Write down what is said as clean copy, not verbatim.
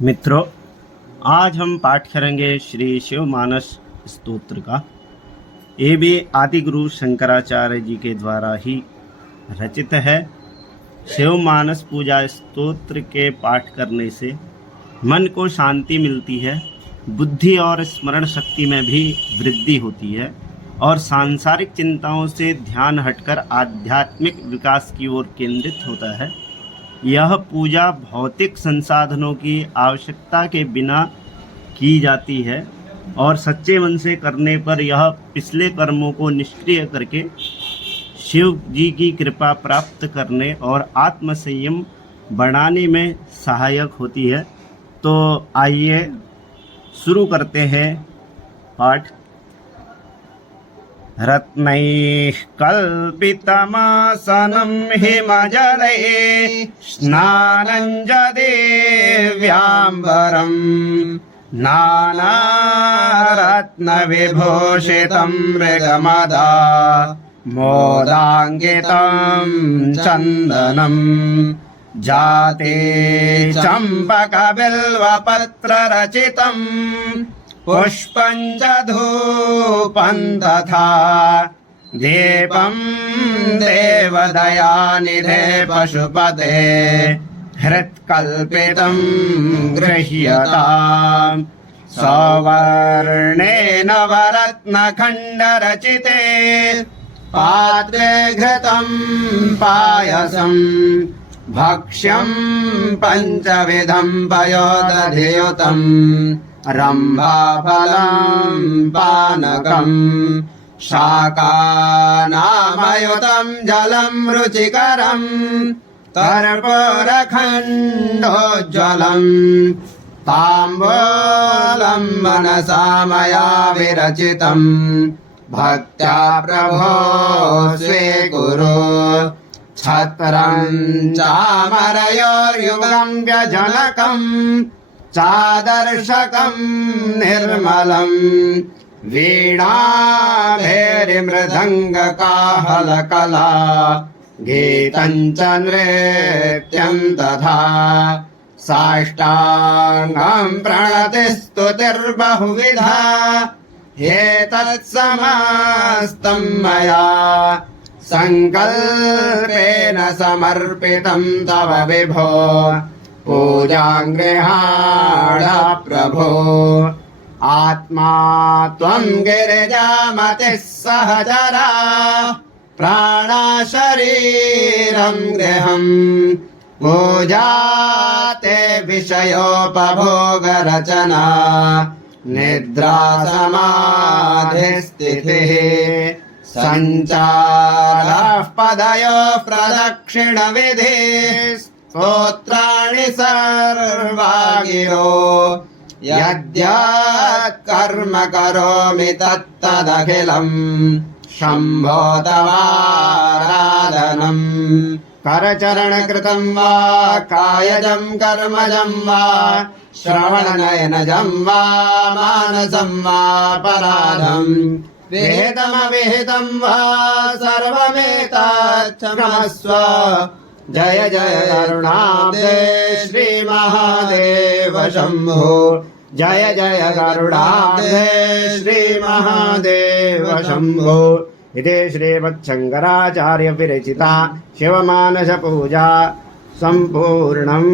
मित्रों, आज हम पाठ करेंगे श्री शिव मानस स्तोत्र का। ये भी आदि गुरु शंकराचार्य जी के द्वारा ही रचित है। शिव मानस पूजा स्तोत्र के पाठ करने से मन को शांति मिलती है, बुद्धि और स्मरण शक्ति में भी वृद्धि होती है और सांसारिक चिंताओं से ध्यान हटकर आध्यात्मिक विकास की ओर केंद्रित होता है। यह पूजा भौतिक संसाधनों की आवश्यकता के बिना की जाती है और सच्चे मन से करने पर यह पिछले कर्मों को निष्क्रिय करके शिव जी की कृपा प्राप्त करने और आत्म संयम बढ़ाने में सहायक होती है। तो आइए शुरू करते हैं पाठ। रत्नैः कल्पितमासनं हिमजले स्नानं च देव्याम्बरं नानारत्नविभूषितं मृगमदा मोदाङ्कितं चन्दनं जाते चम्पकबिल्वपत्ररचितं पुष्पं च धूपं तथा दीपं देवदयानिधे पशुपते हृत्कल्पितं गृह्यताम् सवर्णेन नवरत्नखण्डरचिते पात्रे घृतं पायसं भक्ष्यं पञ्चविधं पयोदधियुतम् रम्भाफलं पानकं शाकानामयुतं जलं रुचिकरं कर्पूरखण्डोज्ज्वलं ताम्बूलं मनसा मया विरचितं भक्त्या प्रभो स्वीकुरु छत्रं चामरयोर्युगं व्यजनकम् चादर्शकं निर्मलं वीणाभैर्मृदङ्गकाहलकला गीतं च नृत्यं तथा साष्टाङ्गं प्रणतिस्तुतिर्बहुविधा एतत्समस्तं मया सङ्कल्पेन समर्पितं तव विभो पूजां गृहाण प्रभो। आत्मा त्वं गिरिजामतिः सहचरा प्राणा शरीरं गृहं पूजा ते विषयोपभोगरचना निद्रा समाधिस्थितिः सञ्चारः पदयोः प्रदक्षिणविधिः स्तोत्राणि सर्वा गिरो यद्यत् कर्म करोमि तत्तदखिलं शम्भो तवाराधनम् करचरणकृतं वा कायजं कर्मजं वा श्रवणनयनजं वा मानसं वा पराधम् विहितमविहितं वा सर्वमेतत् क्षमस्व। जय जय करुणाब्धे श्री महादेव शंभो। जय जय करुणाब्धे श्री महादेव शंभो। इति श्रीमच्छंकराचार्य विरचिता शिवमानस पूजा संपूर्णम्।